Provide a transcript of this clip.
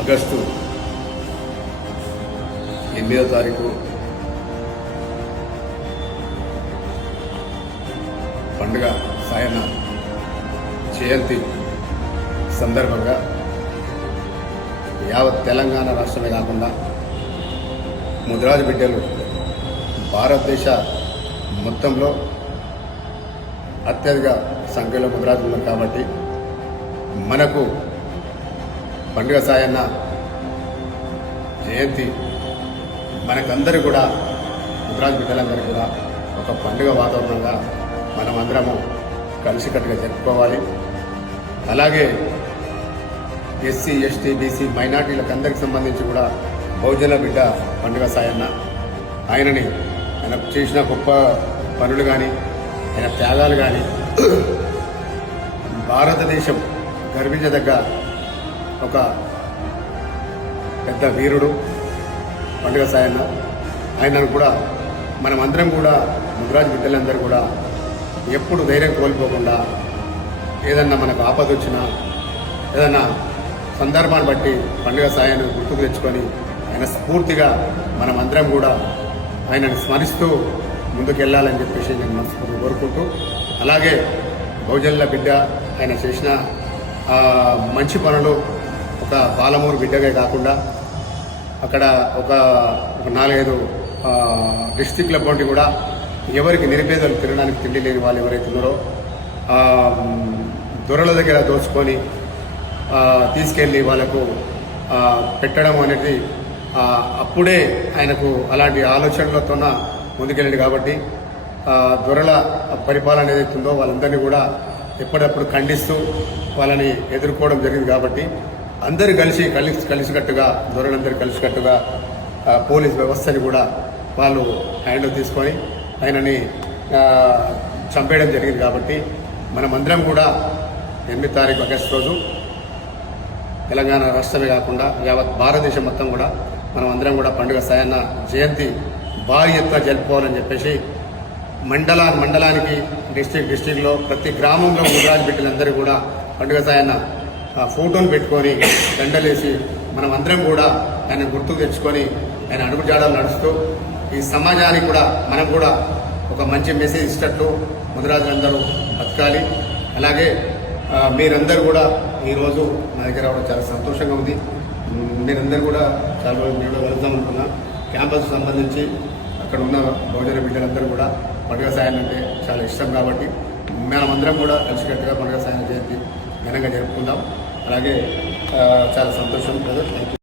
August 8వ తారీఖు పండుగ సాయన్న జయంతి సందర్భంగా యావత్ తెలంగాణ రాష్ట్రమే కాకుండా ముదిరాజు బిడ్డలు భారతదేశ మొత్తంలో అత్యధిక సంఖ్యలో ముదిరాజులు ఉన్నారు కాబట్టి మనకు పండుగ సాయన్న జయంతి మనకందరూ కూడా ముదిరాజు బిడ్డలందరూ కూడా ఒక పండుగ వాతావరణంగా మనం అందరము కలిసికట్టుగా జరుపుకోవాలి. అలాగే ఎస్సీ ఎస్టీ బీసీ మైనార్టీలకు అందరికి సంబంధించి కూడా బహుజన బిడ్డ పండుగ సాయన్న ఆయన చేసిన గొప్ప పనులు కానీ ఆయన త్యాగాలు కానీ భారతదేశం గర్వించదగ్గ ఒక పెద్ద వీరుడు పండుగ సాయన్న. ఆయనను కూడా మనమందరం కూడా ముదిరాజు బిడ్డలందరూ కూడా ఎప్పుడు ధైర్యం కోల్పోకుండా ఏదన్నా మనకు ఆపద వచ్చినా ఏదన్నా సందర్భాన్ని బట్టి పండుగ సాయాన్ని గుర్తుకు తెచ్చుకొని ఆయన స్ఫూర్తిగా మనమందరం కూడా ఆయనను స్మరిస్తూ ముందుకెళ్లాలని చెప్పేసి నేను మనస్ఫూర్తిగా కోరుకుంటూ, అలాగే బహుజనుల బిడ్డ ఆయన చేసిన మంచి పనులు ఒక పాలమూరు బిడ్డగా కాకుండా అక్కడ ఒక 4-5 డిస్టిక్ల పోటీ కూడా ఎవరికి నిరుపేదలు తినడానికి తిండి లేని వాళ్ళు ఎవరైతే ఉన్నారో దొరల దగ్గర దోచుకొని తీసుకెళ్ళి వాళ్ళకు పెట్టడం అనేది అప్పుడే ఆయనకు అలాంటి ఆలోచనలతో ముందుకెళ్ళింది కాబట్టి దొరల పరిపాలన ఏదైతే ఉందో వాళ్ళందరినీ కూడా ఎప్పటికప్పుడు ఖండిస్తూ వాళ్ళని ఎదుర్కోవడం జరిగింది. కాబట్టి అందరూ కలిసికట్టుగా దొరలందరూ కలిసికట్టుగా పోలీస్ వ్యవస్థని కూడా వాళ్ళు హ్యాండ్ తీసుకొని ఆయనని చంపేయడం జరిగింది. కాబట్టి మనమందరం కూడా 8 తారీఖు ఆగస్టు రోజు తెలంగాణ రాష్ట్రమే కాకుండా యావత్ భారతదేశం మొత్తం కూడా మనం అందరం కూడా పండుగ సాయన్న జయంతి భారీ ఎత్తున జరుపుకోవాలని చెప్పేసి మండలానికి డిస్టిక్లో ప్రతి గ్రామంలో ముదిరాజు బిడ్డలందరూ కూడా పండుగ సాయన్న ఫోటోను పెట్టుకొని దండలేసి మనం అందరం కూడా ఆయన గుర్తుకు తెచ్చుకొని ఆయన అడుగుజాడలు నడుస్తూ ఈ సమాజానికి కూడా మనం కూడా ఒక మంచి మెసేజ్ ఇచ్చినట్టు ముదిరాజులందరూ బతకాలి. అలాగే మీరందరూ కూడా ఈరోజు నా దగ్గర రావడం చాలా సంతోషంగా ఉంది. మీరందరూ కూడా చాలా రోజులు నేను వెళ్దాం అనుకున్నా. క్యాంపస్ సంబంధించి అక్కడ ఉన్న బహుజన బిడ్డలందరూ కూడా పండుగ సాయం అంటే చాలా ఇష్టం కాబట్టి మనమందరం కూడా కలిసికట్టుగా పండుగ సాయం జయంతి ఘనంగా జరుపుకుందాం. అలాగే చాలా సంతోషం. Thank you.